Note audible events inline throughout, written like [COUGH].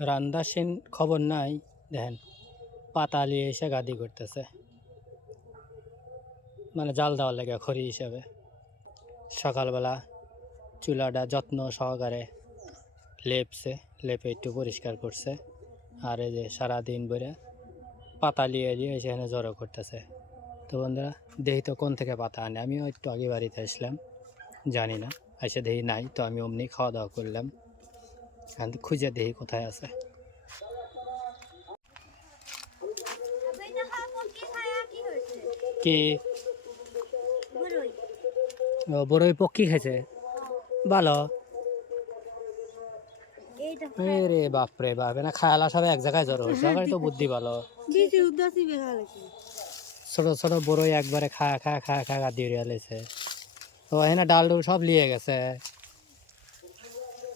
রান্দা সেন খবর নাই, দেখেন পাতা নিয়ে এসে গাদি করতেছে। মানে জাল দেওয়ার লাগে খড়ি হিসাবে। সকালবেলা চুলাটা যত্ন সহকারে লেপছে, লেপে একটু পরিষ্কার করছে। আর এই যে সারাদিন ভরে পাতা নিয়ে নিয়ে সেখানে জড়ো করতেছে। তো বন্ধুরা, দেখি তো কোন থেকে পাতা আনে। আমিও একটু আগে বাড়িতে আসলাম, জানি না, এসে দেখি নাই, তো আমি অমনি খাওয়া দাওয়া করলাম। এখান থেকে খুঁজে দেখি কোথায় আছে। কি? বড়ই পক্ষী খেয়েছে ভালো। রে বাপরে বাপ না খায়ালা সব এক জায়গায় জড়ো [LAUGHS] হয়েছে সবাই তো বুদ্ধি ভালো। ছোট ছোট বড়ই একবারে খা খা খা খা খা দিয়ে লেছে তো এখানে ডাল ডুল সব লিয়ে গেছে।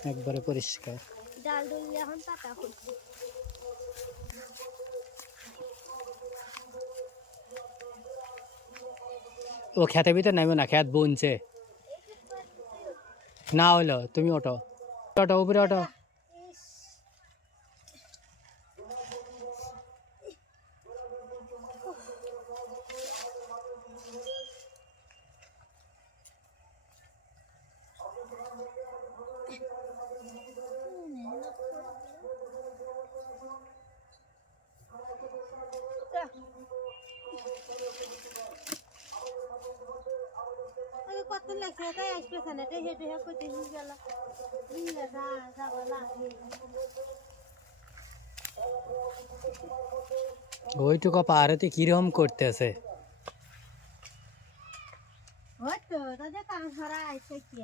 একবারে পরিষ্কার। ডাল ডুল এখন পাতা করছে। ও খেতে ভিতরে নামবে না খেত বুনছে। না হলো তুমি ওটো ওটো উপরে অটো আরে কত লাগছে? তাই আসবে না। তে হেঁটে হেঁটে কইতে হিস গেল। দিলে যা যাব লাগে ওইটুকু পাহাড়েতে কীরকম করতেছে? হয়তো তাদের কাম হারা আইছে কি?